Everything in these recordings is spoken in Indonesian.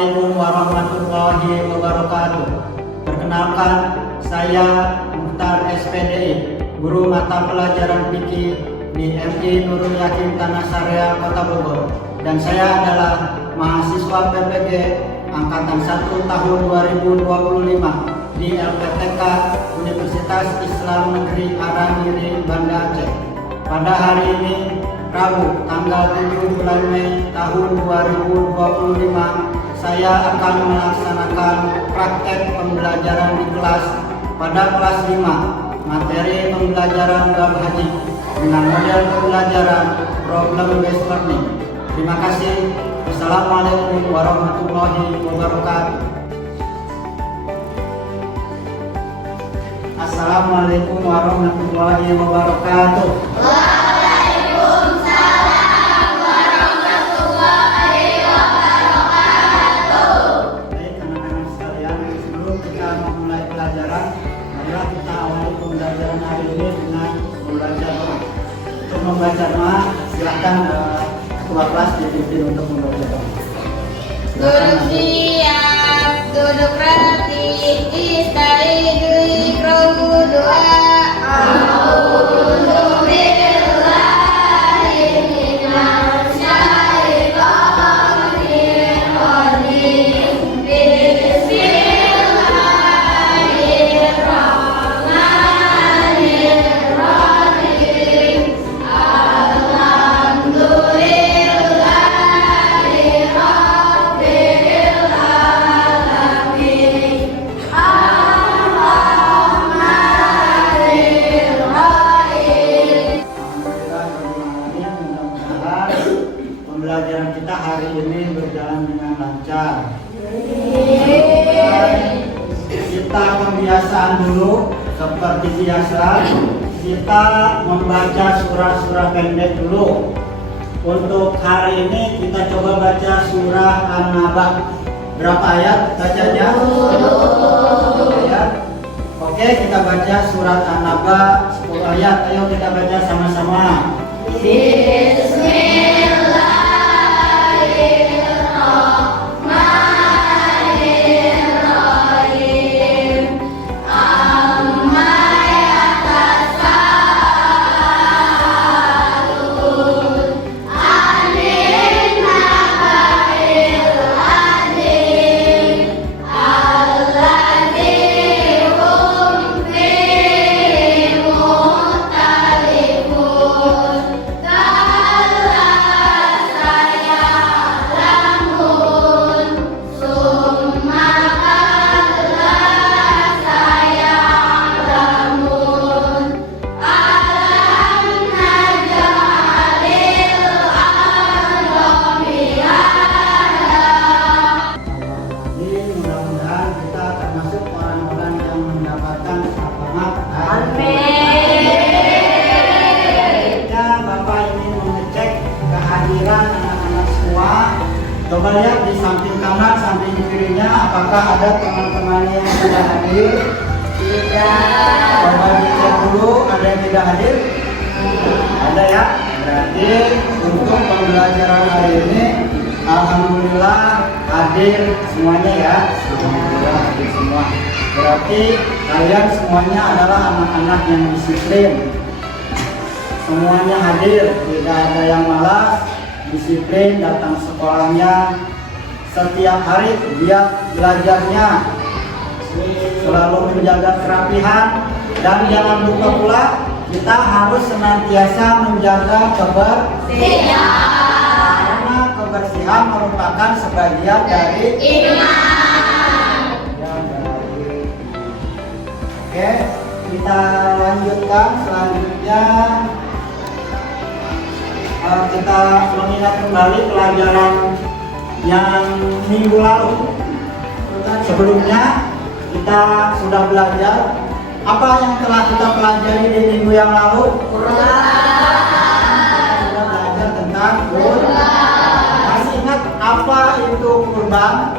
Assalamualaikum warahmatullahi wabarakatuh. Perkenalkan, saya Muhtar SPDI, guru mata pelajaran fikih di MI Nurul Yakin Tanah Syariah Kota Bogor, dan saya adalah mahasiswa PPG angkatan 1 tahun 2025 di LPTK Universitas Islam Negeri Arandiri, Banda Aceh. Pada hari ini, Rabu, tanggal 7 bulan Mei tahun 2025, saya akan melaksanakan praktek pembelajaran di kelas pada kelas 5, materi pembelajaran bab haji dengan model pembelajaran problem based learning. Terima kasih. Wassalamualaikum warahmatullahi wabarakatuh. Assalamualaikum warahmatullahi wabarakatuh. Pembelajaran hari ini dengan membaca doa. Untuk membaca doa, silakan ketua kelas dipimpin untuk membaca doa. Duduk siap, duduk rapi, istaidu ikramu doa. Pembelajaran kita hari ini berjalan dengan lancar. Kita pembiasaan dulu seperti biasa. Kita membaca surah-surah pendek dulu. Untuk hari ini kita coba baca surah An-Naba. Berapa ayat bacanya? 10 ayat. Oke, kita baca surat An-Naba 10 ayat. Ayo kita baca sama-sama. Anak-anak semua, coba lihat di samping kanan, samping kirinya, apakah ada teman-teman yang tidak hadir? Tidak. Coba dicek dulu, ada yang tidak hadir? Ada ya? Berarti untuk pembelajaran hari ini, alhamdulillah hadir semuanya ya. Alhamdulillah hadir semua. Berarti kalian semuanya adalah anak-anak yang disiplin. Semuanya hadir, tidak ada yang malas, disiplin datang sekolahnya setiap hari, giat belajarnya, selalu menjaga kerapihan, dan jangan lupa pula kita harus senantiasa menjaga kebersihan, karena kebersihan merupakan sebagian dari iman. Oke, kita lanjutkan selanjutnya. Kita mengingat kembali pelajaran yang minggu lalu. Sebelumnya kita sudah belajar apa yang telah kita pelajari di minggu yang lalu. Sudah belajar tentang kurban. Masih ingat apa itu kurban?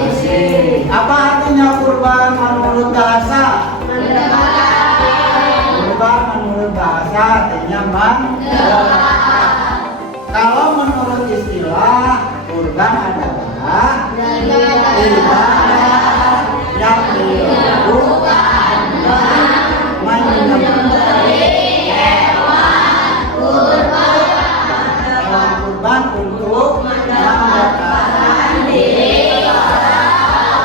Masih. Apa artinya kurban menurut bahasa? Kurban menurut bahasa artinya Kalau menurut istilah kurban adalah ibadah yang dilakukan menyembelih hewan kurban untuk mendekatkan diri kepada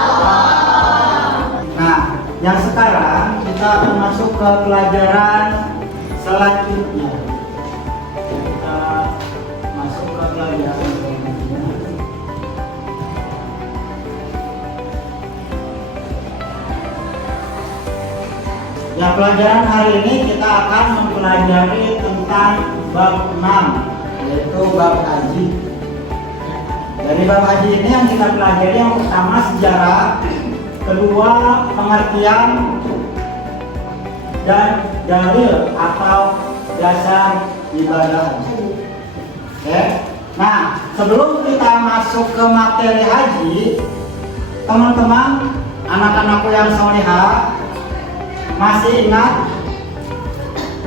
Allah. Nah, yang sekarang kita akan masuk ke pelajaran selanjutnya. Kita masuk ke pelajaran selanjutnya. Ya, pelajaran hari ini kita akan mempelajari tentang bab 6, yaitu bab haji. Dari bab haji ini yang kita pelajari yang pertama sejarah, kedua pengertian, dan dalil atau dasar ibadah haji. Oke. Nah, sebelum kita masuk ke materi haji, teman-teman, anak-anakku yang solihah, masih ingat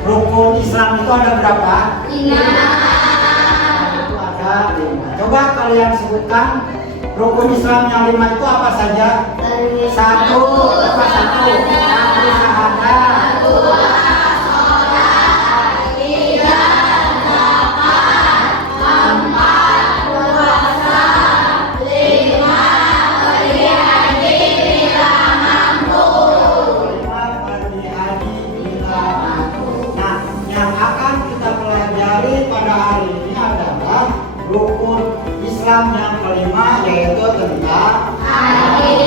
rukun Islam itu ada berapa? Itu ada 5. Coba kalian sebutkan rukun Islam yang 5 itu apa saja? Satu, apa satu? Satu syahadat. Rukun Islam yang kelima yaitu tentang haji.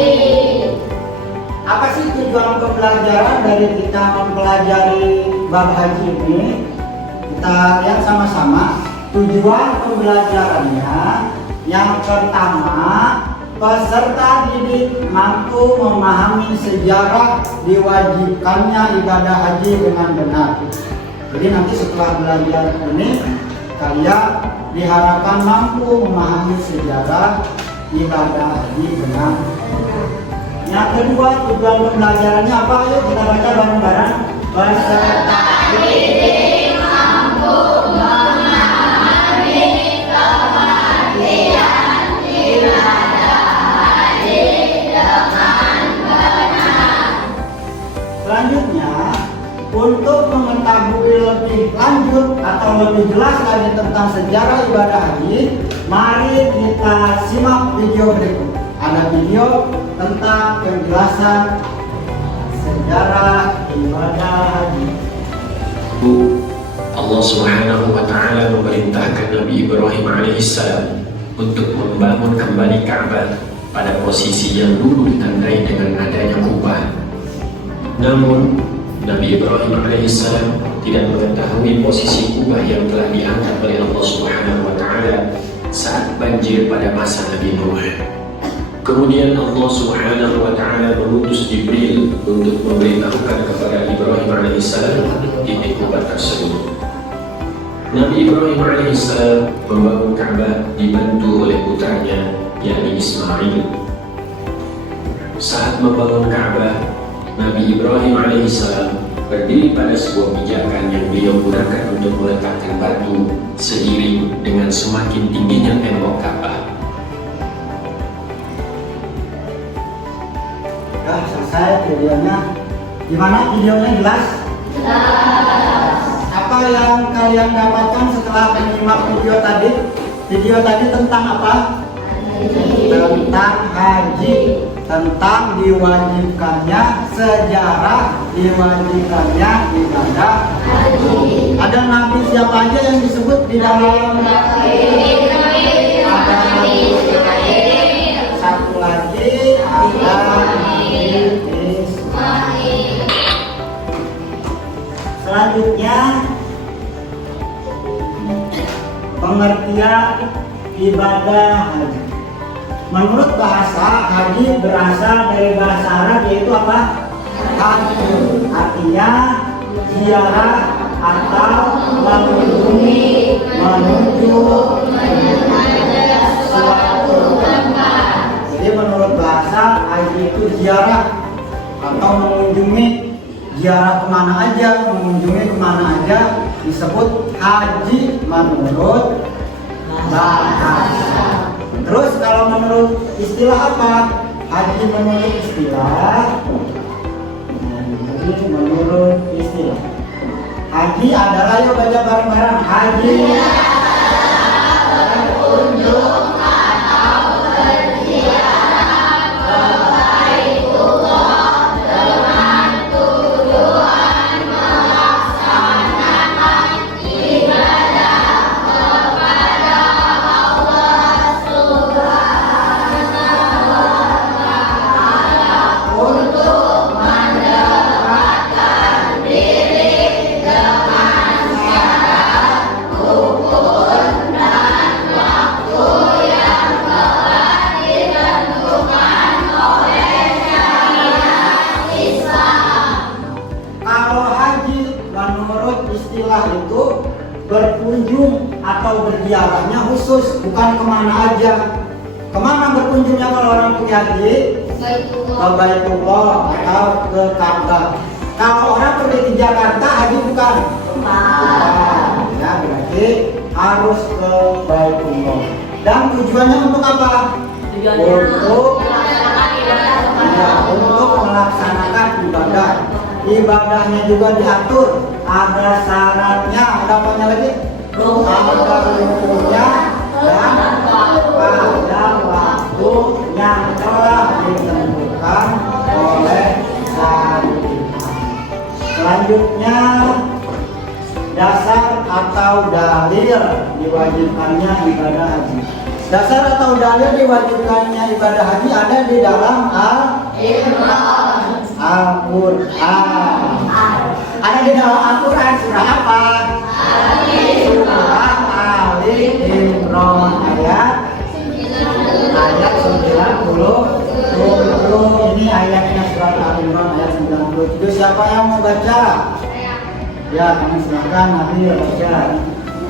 Apa sih tujuan pembelajaran dari kita mempelajari bab haji ini? Kita lihat sama-sama. Tujuan pembelajarannya yang pertama, peserta didik mampu memahami sejarah diwajibkannya ibadah haji dengan benar. Jadi nanti setelah belajar ini kalian diharapkan mampu memahami sejarah ibadah haji dengan benar. Yang kedua, tujuan pembelajarannya apa? Ayo kita baca bareng-bareng. Peserta didik mampu memahami pengertian ibadah haji dengan benar. Selanjutnya, untuk mengetahui lebih lanjut atau lebih jelas lagi tentang sejarah ibadah haji, mari kita simak video berikut. Ada video tentang penjelasan sejarah ibadah haji. Allah Subhanahu wa Ta'ala memerintahkan Nabi Ibrahim alaihissalam untuk membangun kembali Ka'bah pada posisi yang dulu ditandai dengan adanya kubah. Namun Nabi Ibrahim alaihissalam tidak mengetahui posisi kubah yang telah diangkat oleh Allah Subhanahu wa Ta'ala saat banjir pada masa Nabi Nuh. Kemudian Allah Subhanahu wa Ta'ala mengutus Jibril untuk memberitahukan kepada Ibrahim alaihissalam titik kubah tersebut. Nabi Ibrahim alaihissalam membangun Ka'bah dibantu oleh putranya yakni Ismail. Saat membangun Ka'bah, Nabi Ibrahim alaihissalam berdiri pada sebuah pijakan yang beliau gunakan untuk meletakkan batu seiring dengan semakin tingginya tembok Ka'bah. Sudah selesai videonya. Gimana videonya jelas? Jelas. Apa yang kalian dapatkan setelah menyimak video tadi? Video tadi tentang apa? Tentang haji, tentang diwajibkannya sejarah diwajibkannya ibadah haji. Ada nabi siapa aja yang disebut di dalam? Ada Nabi Ismail. Satu lagi ada Nabi Ismail. Selanjutnya pengertian ibadah haji. Menurut bahasa, haji berasal dari bahasa Arab yaitu apa? Haji, artinya ziarah atau mengunjungi, menuju suatu tempat. Jadi menurut bahasa, haji itu ziarah atau mengunjungi. Ziarah kemana aja, mengunjungi kemana aja disebut haji menurut bahasa. Terus kalau menurut istilah apa? haji menurut istilah. Haji menurut istilah. Haji adalah, yuk baca bareng-bareng. Haji berkunjung atau berziarah ke Baitullah dengan tujuan melaksanakan ibadah kepada Allah Subhanahu wa Ta'ala untuk mendekatkan diri dengan syarat rukun dan waktu yang telah ditentukan oleh syariat Islam. Kalau haji menurut istilah itu berkunjung atau berziarahnya khusus, bukan kemana aja. Kemana berkunjungnya kalau orang pergi haji? Ke Baitullah atau ke Ka'bah. Kalau orang pergi ke Jakarta haji bukan? Bukan. Ya, berarti harus ke Baitullah. Dan tujuannya untuk apa? Untuk melaksanakan ibadah. Ibadahnya juga diatur, ada syaratnya, ada apanya lagi? Ada rukunnya dan pada waktu yang telah ditentukan oleh syariat. Selanjutnya, dasar atau dalil diwajibkannya ibadah haji. Dasar atau dalil diwajibkannya ibadah haji ada di dalam Al-Quran. Ada di dalam Al-Quran surah apa? Surah Ali Imran ayat 90. Ini ayatnya surah Ali Imran ayat 90. Siapa yang mau baca? Ya, kami silakan Nabi baca.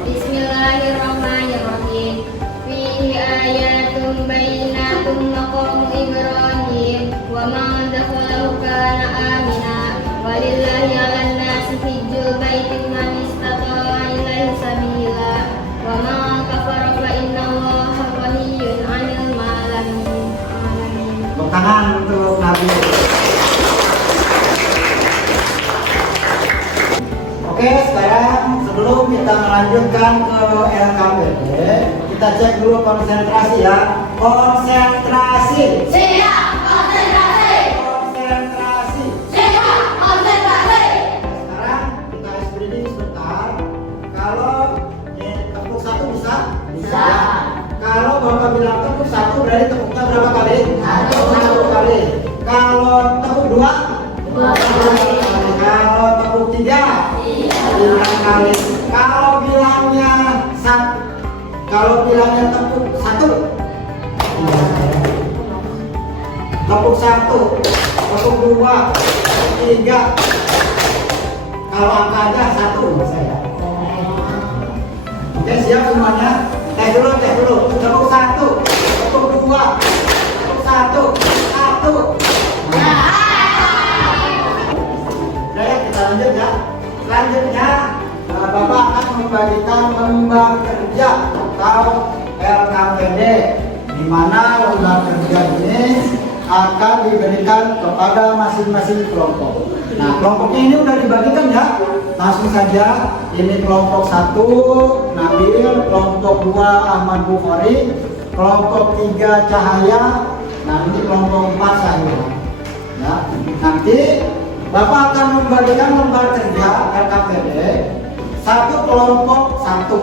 Bismillahirrahmanirrahim. Fihi ayatun bayyinatun maqamu Ibrahim wa man dakhalahu kana amina walillahi 'alan nasi hijjul baiti man istata'a ilaihi sabila wa man kafara fa innallaha ghaniyyun 'anil 'alamin. Tepuk tangan untuk Nabi. Oke, sekarang sebelum kita melanjutkan ke LKPD, kita cek dulu konsentrasi ya. Konsentrasi. Siap, konsentrasi. Konsentrasi. Siap, konsentrasi. Sekarang kita reading sebentar. Kalau tepuk satu bisa? Bisa. Kalau Bapak bilang tepuk satu, berarti tepuknya berapa kali? Satu. Satu kali. Kalau tepuk dua? Dua kali. Kalau tepuk tiga? Tiga kali. Kalau bilangnya satu, kalau bilangnya tepuk satu, tepuk satu, tepuk dua, tepuk tiga. Kalau angka aja satu saya. Oke, siap semuanya. Tes dulu. Tepuk satu, tepuk dua, tepuk satu. Udah ya, kita lanjut ya. Selanjutnya Bapak akan membagikan lembar kerja atau LKPD, di mana lembar kerja ini akan diberikan kepada masing-masing kelompok. Nah, kelompoknya ini udah dibagikan ya. Langsung saja, ini kelompok 1 Nabil, kelompok 2 Ahmad Bukhari, kelompok 3 Cahaya, nanti kelompok 4 saya. Ya, nanti Bapak akan membagikan lembar kerja LKPD satu kelompok satu.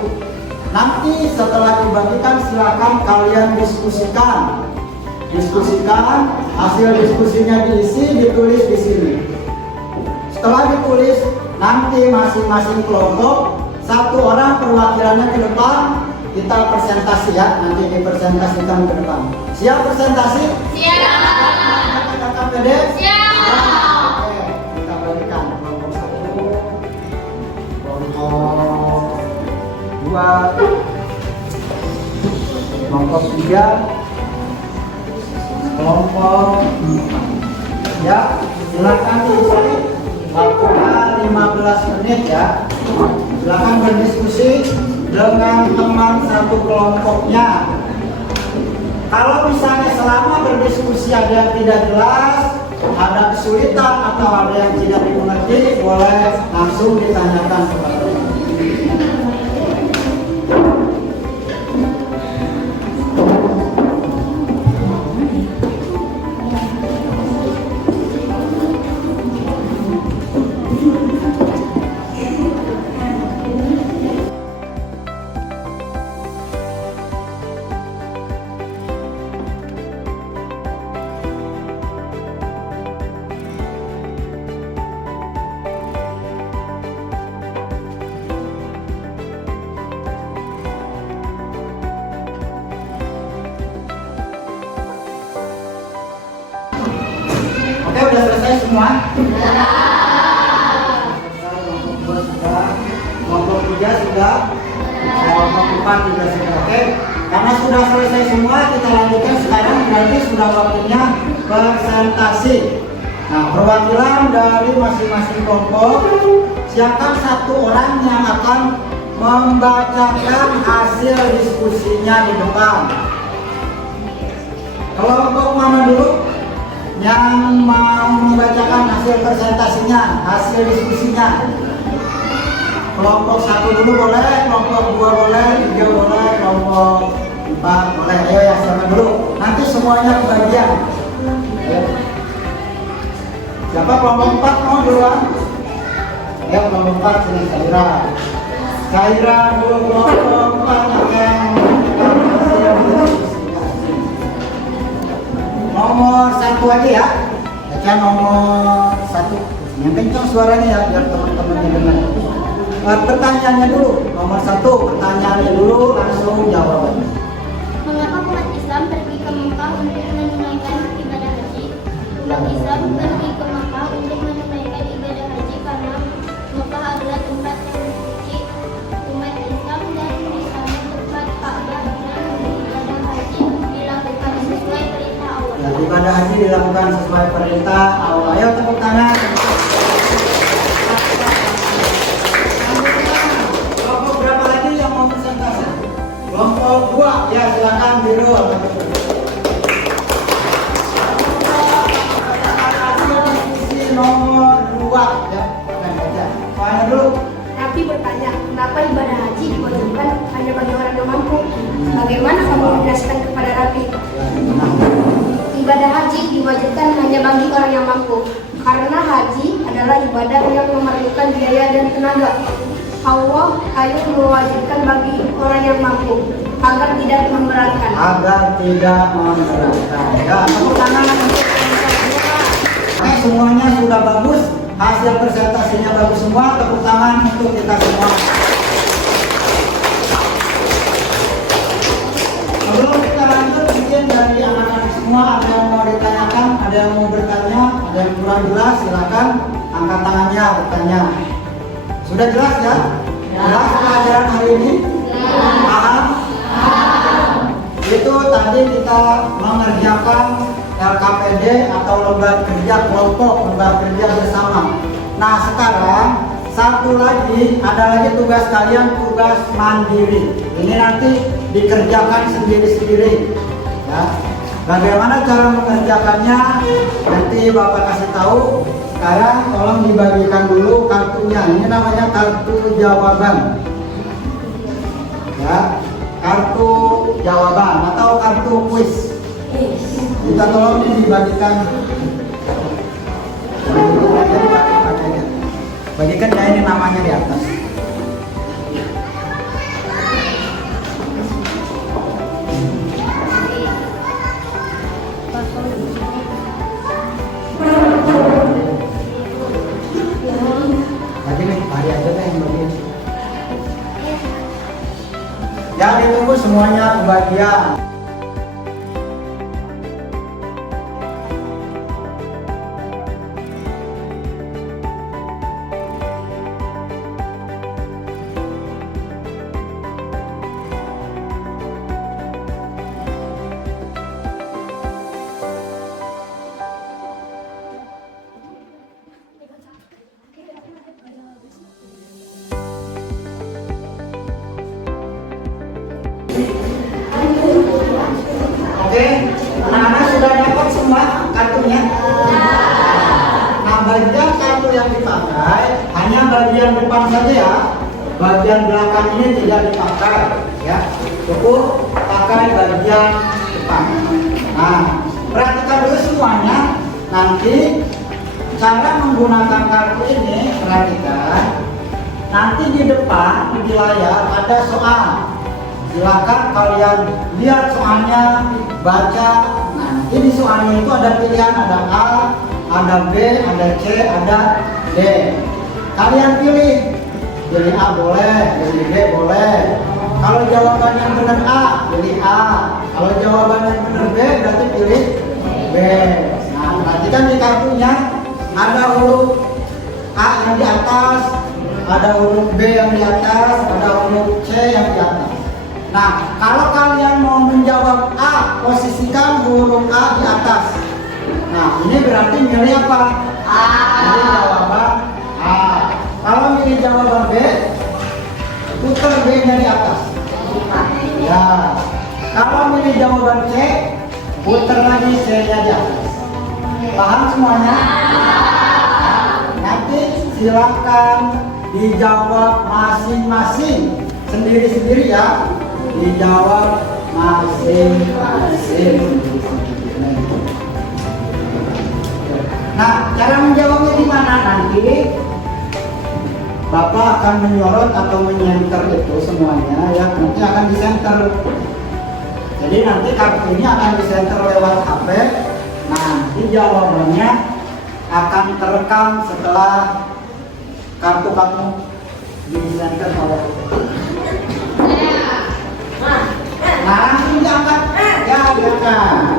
Nanti setelah dibagikan silakan kalian diskusikan hasil diskusinya diisi, ditulis di sini. Setelah ditulis, nanti masing-masing kelompok satu orang perwakilannya ke depan, kita presentasi ya, nanti dipresentasikan ke depan. Siap presentasi? Siap. LKPD? Siap. Oke, kita bagikan kelompok 1, kelompok 2, kelompok 3, kelompok 4. Ya, silakan diisi. Waktunya 15 menit ya. Silakan berdiskusi dengan teman satu kelompoknya. Kalau misalnya selama berdiskusi ada yang tidak jelas, ada kesulitan atau ada yang tidak dimengerti, boleh langsung ditanyakan kepada saya. Oke, udah selesai semua? Kelompok 2 sudah, kelompok 3 sudah, kelompok 4 juga sudah. Oke, karena sudah selesai semua, kita lanjutkan sekarang. Berarti sudah waktunya presentasi. Nah, perwakilan dari masing-masing kelompok, siapkan satu orang yang akan membacakan hasil diskusinya di depan. Kelompok mana dulu yang mau membacakan hasil presentasinya, hasil diskusinya? Kelompok 1 dulu boleh, kelompok 2 boleh, 3 boleh, kelompok 4 boleh. Ayo yang siapa dulu? Nanti semuanya kebagian. Ya. Siapa kelompok 4 mau duluan? Ya, kelompok 4 sini Saira. Saira dulu kelompok 4 akan membacakan hasil diskusinya. Nomor 1 aja ya. Baca nomor 1. Yang kencang suaranya ya biar teman-temannya dengar. Pertanyaannya dulu. Nomor 1 pertanyaannya dulu, langsung jawab. Mengapa umat Islam pergi ke Mekah untuk menunaikan ibadah haji? Umat Islam pergi ke Mekah untuk menunaikan ibadah haji karena Mekah adalah tempat yang suci umat Islam dan di sana tempat Ka'bah dan ibadah haji dilakukan sesuai perintah Allah. Ya, ibadah haji dilakukan sesuai perintah Allah. Ayo tepuk tangan. Kelompok berapa lagi yang mau presentasi? Kelompok 2, ya silakan biru. Diskusi nomor 2 ya. Mana dulu? Nabi bertanya, kenapa ibadah haji diwajibkan hanya bagi orang yang mampu? Bagaimana kamu menjelaskan kepada Nabi? Ibadah haji diwajibkan hanya bagi orang yang mampu, karena haji adalah ibadah yang memerlukan biaya dan tenaga. Allah hanya mewajibkan bagi orang yang mampu, agar tidak memberatkan. Agar tidak memberatkan. Ya, tepuk tangan untuk kelompok 2. Oke, semuanya sudah bagus. Hasil presentasinya bagus semua. Tepuk tangan untuk kita semua. Sebelum kita lanjut, mungkin dari anak-anak semua ada yang mau ditanyakan, ada yang mau bertanya, ada yang kurang jelas, silakan angkat tangannya bertanya. Sudah jelas ya? Jelas pelajaran hari ini? Paham? Itu tadi kita mengerjakan LKPD atau lembar kerja kelompok, lembar kerja bersama. Nah sekarang satu lagi, ada lagi tugas kalian, tugas mandiri. Ini nanti dikerjakan sendiri-sendiri. Ya. Bagaimana cara mengerjakannya? Nanti Bapak kasih tahu. Sekarang tolong dibagikan dulu kartunya. Ini namanya kartu jawaban. Ya, kartu jawaban atau kartu kuis. Kita tolong dibagikan. Bagikan ya, ini namanya di atas. Bagi nih, hari aja deh yang bagian. Ya, ditunggu semuanya kebagian. Oke, anak-anak sudah dapat semua kartunya? Nah, bagian kartu yang dipakai hanya bagian depan saja ya. Bagian belakang ini tidak dipakai ya. Cukup pakai bagian depan. Nah, perhatikan dulu semuanya. Nanti cara menggunakan kartu ini, perhatikan. Nanti di depan di layar ada soal. Silakan kalian lihat soalnya, baca. Nanti di soalnya itu ada pilihan, ada A, ada B, ada C, ada D. Kalian pilih A boleh, pilih B boleh. Kalau jawabannya benar A, pilih A. Kalau jawabannya benar B, berarti pilih B. Nah, perhatikan di kartunya ada huruf A yang di atas, ada huruf B yang di atas, ada huruf C yang di atas. Nah, kalau kalian mau menjawab A, posisikan huruf A di atas. Nah, ini berarti milih apa? A. Milih jawaban A. Kalau milih jawaban B, putar B-nya di atas. Ya. Kalau milih jawaban C, putar lagi C-nya di atas. Paham semuanya? Nanti silakan dijawab masing-masing, sendiri-sendiri ya. Dijawab masing-masing. Nah, cara menjawabnya di mana nanti? Bapak akan menyorot atau menyenter itu semuanya ya, nanti akan disenter. Jadi nanti kartu ini akan disenter lewat HP. Nah, nanti jawabannya akan terekam setelah kartu kamu disenter oleh. Nah, langsung diangkat. Ya, diangkat.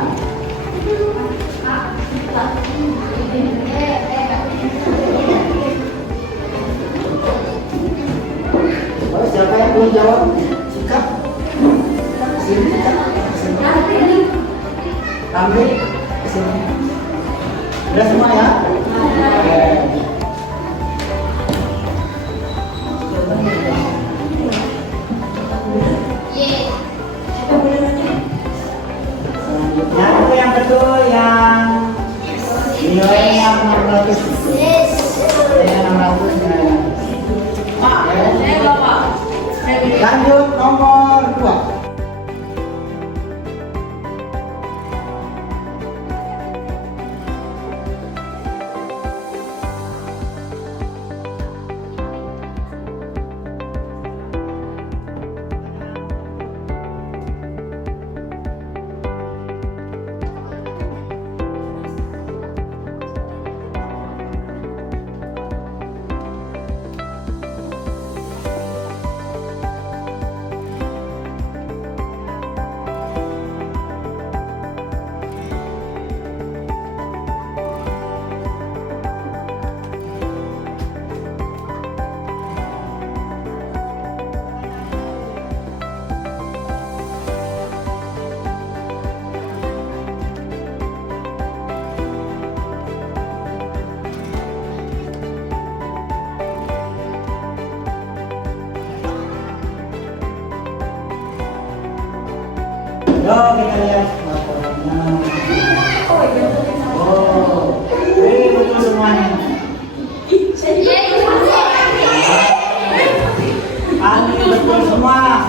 Oh, siapa yang belum jawab? Sikap. Sini, Sikap. Sini. Ramli. Sini. Udah semua ya? Selanjutnya itu yang betul yang nilainya 600. Nilainya 600. Lanjut nomor 2. Yo, kita lihat laporannya. Oh, ini betul semuanya. Ini betul semua.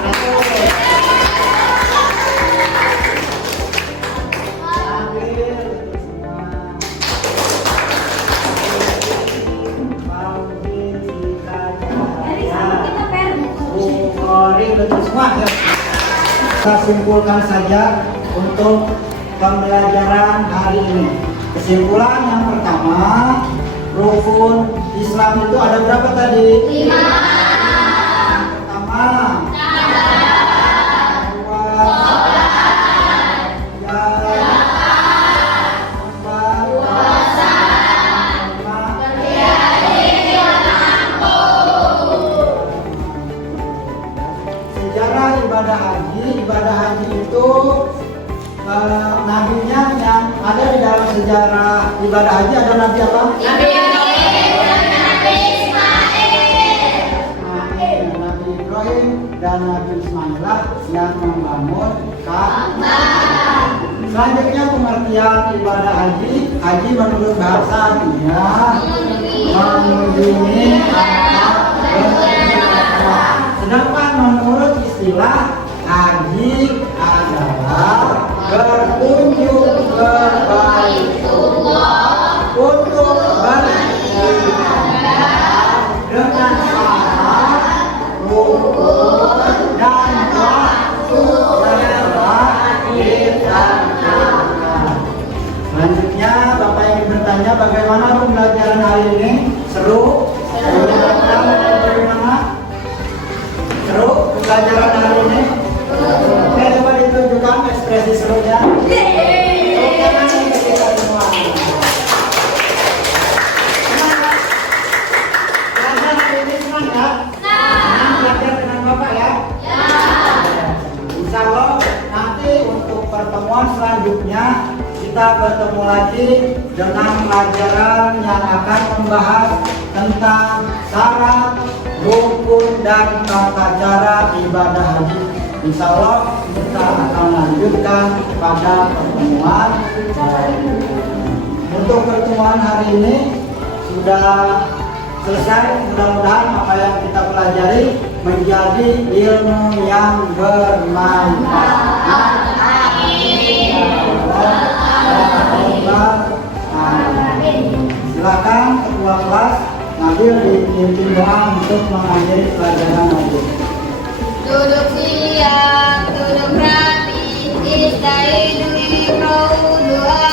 Betul semua. Kita simpulkan saja untuk pembelajaran hari ini. Kesimpulan yang pertama, rukun Islam itu ada berapa tadi? 5. Pertama, ibadah haji itu nabinya yang ada di dalam sejarah ibadah haji ada nabi apa? Nabi Ibrahim dan Nabi Ismail yang membangun Ka'bah. Selanjutnya pengertian ibadah haji. Haji menurut bahasa dunia mengunjungi tempat beribadah. Sedangkan menurut istilah haji adalah berkunjung ke Baitullah untuk beribadah dengan syarat, rukun dan waktu yang ditetapkan. Selanjutnya Bapak ingin bertanya bagaimana pembelajaran hari ini? Seru? Bagaimana? Seru pembelajaran hari ini? Oke, coba ditunjukkan ekspresi serunya. Oke, nanti kita semua. Senang ya? Belajar hari ini senang ya? Senang belajar dengan Bapak ya? Insya Allah nanti untuk pertemuan selanjutnya kita bertemu lagi dengan pelajaran yang akan membahas tentang syarat, rukun dan tata cara ibadah haji. Insya Allah kita akan lanjutkan pada pertemuan. Untuk pertemuan hari ini sudah selesai. Mudah-mudahan apa yang kita pelajari menjadi ilmu yang bermanfaat. Silakan ketua kelas Nabil dipimpin doa untuk mengakhiri pelajaran Nabil. Duduk siap, duduk rapi, istaidu ikrau doa.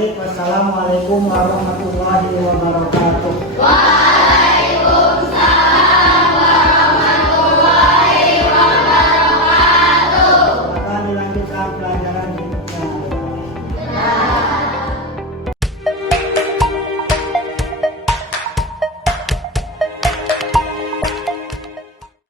Wassalamualaikum warahmatullahi wabarakatuh.